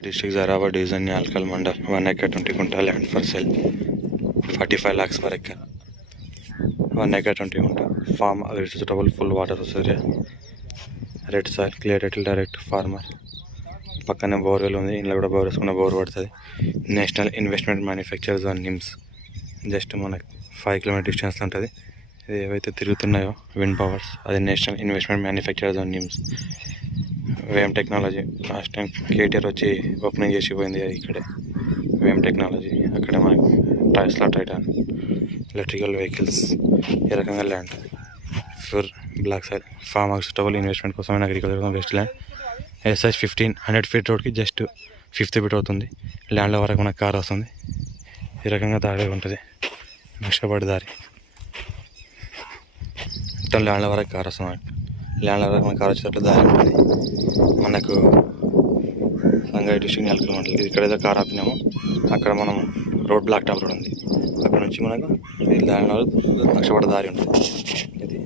District Zaraba Division Nyalkal Mandal 1 acre 20 kunta land for sale 45 lakhs per acre 1 acre 20 kunta farm suitable full water area red soil clear title direct farmer పక్కనే borewell ఉంది ఇంట్లో కూడా bore వేసుకున్న bore పడుతుంది national investment manufacture zone NIMZ just మనకు 5 kilometre distance ఉంటుంది ఇది ఏవైతే తిరుగుతున్నాయో విండ్ పవర్స్ అది national investment manufacture zone NIMZ VEM technology last time KTR వచ్చి ఓపెనింగ్ చేసి పోయింది ఇక్కడే వేమ్ టెక్నాలజీ అక్కడే మనకి టైస్లా టైటాన్ ఎలక్ట్రికల్ వెహికల్స్ ఈ రకంగా land for black soil farm house suitable investment కోసం అగ్రికల్చర్ కోసం బెస్ట్ ల్యాండ్ ఎస్ఎస్ 100 ఫీట్ రోడ్కి జస్ట్ 5th ఫీట్ అవుతుంది ల్యాండ్లో వరకు మనకు కార్ వస్తుంది ఈ రకంగా దారి ఉంటుంది నష్టపడి దారి మొత్తం ల్యాండ్ల వరకు కార్ వస్తుంది ల్యాండ్ల వరకు మనకు కార్ వచ్చేటట్లు దారి ఉంటుంది మనకు సంగారెడ్డి డిస్ట్రిక్ట్ 4 కిలోమీటర్లు ఇక్కడైతే కార్ ఆపినాము అక్కడ మనం రోడ్ బ్లాక్ టాప్ రోడ్ ఉంది అక్కడ నుంచి మనకు ఈ ల్యాండ్ వరకు నష్టపడి దారి ఉంటుంది ఇది